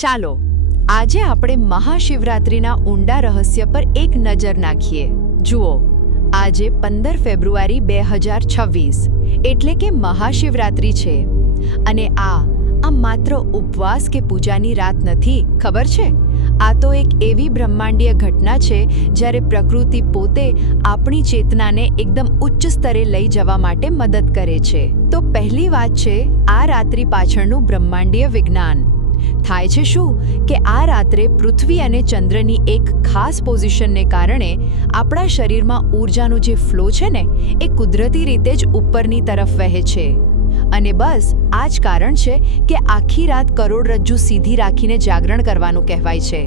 ચાલો આજે આપણે મહાશિવરાત્રિના ઊંડા રહસ્ય પર એક નજર નાખીએ। જુઓ, આજે 15 ફેબ્રુઆરી 2026 એટલે કે મહાશિવરાત્રિ છે અને આ માત્ર ઉપવાસ કે પૂજાની રાત નથી, ખબર છે? આ તો એક એવી બ્રહ્માંડીય ઘટના છે જ્યારે પ્રકૃતિ પોતે આપણી ચેતનાને એકદમ ઉચ્ચ સ્તરે લઈ જવા માટે મદદ કરે છે। તો પહેલી વાત છે આ રાત્રિ પાછળનું બ્રહ્માંડીય વિજ્ઞાન। થાય છે શું કે આ રાત્રે પૃથ્વી અને ચંદ્રની એક ખાસ પોઝિશનને કારણે આપણા શરીરમાં ઊર્જાનો જે ફ્લો છે ને એ કુદરતી રીતે જ ઉપરની તરફ વહે છે અને બસ આ જ કારણ છે કે આખી રાત કરોડરજ્જુ સીધી રાખીને જાગરણ કરવાનું કહેવાય છે,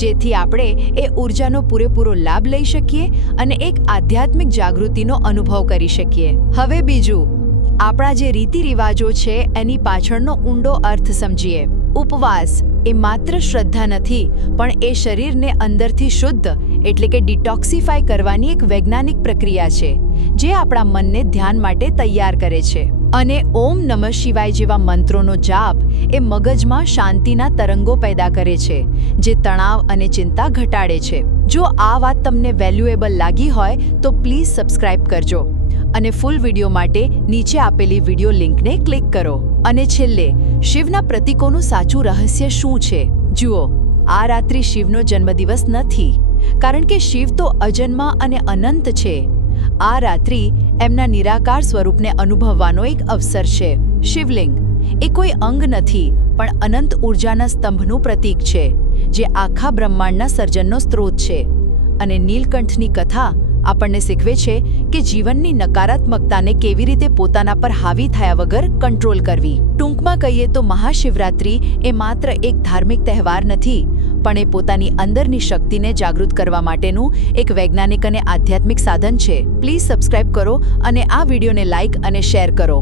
જેથી આપણે એ ઊર્જાનો પૂરેપૂરો લાભ લઈ શકીએ અને એક આધ્યાત્મિક જાગૃતિનો અનુભવ કરી શકીએ। હવે બીજું, આપણા જે રીતિ રિવાજો છે એની પાછળનો ઊંડો અર્થ સમજીએ। ઉપવાસ એ માત્ર શ્રદ્ધા નથી, પણ એ શરીરને અંદરથી શુદ્ધ એટલે કે ડિટોક્સિફાય કરવાની એક વૈજ્ઞાનિક પ્રક્રિયા છે જે આપણા મનને ધ્યાન માટે તૈયાર કરે છે। અને ઓમ નમઃ શિવાય જેવા મંત્રોનો જાપ એ મગજમાં શાંતિના તરંગો પેદા કરે છે જે તણાવ અને ચિંતા ઘટાડે છે। જો આ વાત તમને વેલ્યુએબલ લાગી હોય તો પ્લીઝ સબસ્ક્રાઇબ કરજો અને ફૂલ વિડીયો માટે નીચે આપેલી વિડીયો લિંકને ક્લિક કરો। અને છેલ્લે, શિવના પ્રતીકોનું સાચું રહસ્ય શું છે? જુઓ, આ રાત્રિ શિવનો જન્મદિવસ નથી, કારણ કે શિવ તો અજન્મા અને અનંત છે। આ રાત્રિ એમના નિરાકાર સ્વરૂપને અનુભવવાનો એક અવસર છે। શિવલિંગ એ કોઈ અંગ નથી, પણ અનંત ઊર્જાના સ્તંભનું પ્રતીક છે જે આખા બ્રહ્માંડના સર્જનનો સ્ત્રોત છે। અને નીલકંઠની કથા આપણને શીખવે છે કે જીવનની નકારાત્મકતાને કેવી રીતે પોતાના પર હાવી થયા વગર કંટ્રોલ કરવી। ટૂંકમાં કહીએ તો મહાશિવરાત્રિ એ માત્ર એક ધાર્મિક તહેવાર નથી, પણ એ પોતાની અંદરની શક્તિને જાગૃત કરવા માટેનું એક વૈજ્ઞાનિક અને આધ્યાત્મિક સાધન છે। પ્લીઝ સબસ્ક્રાઇબ કરો અને આ વિડીયોને લાઇક અને શેર કરો।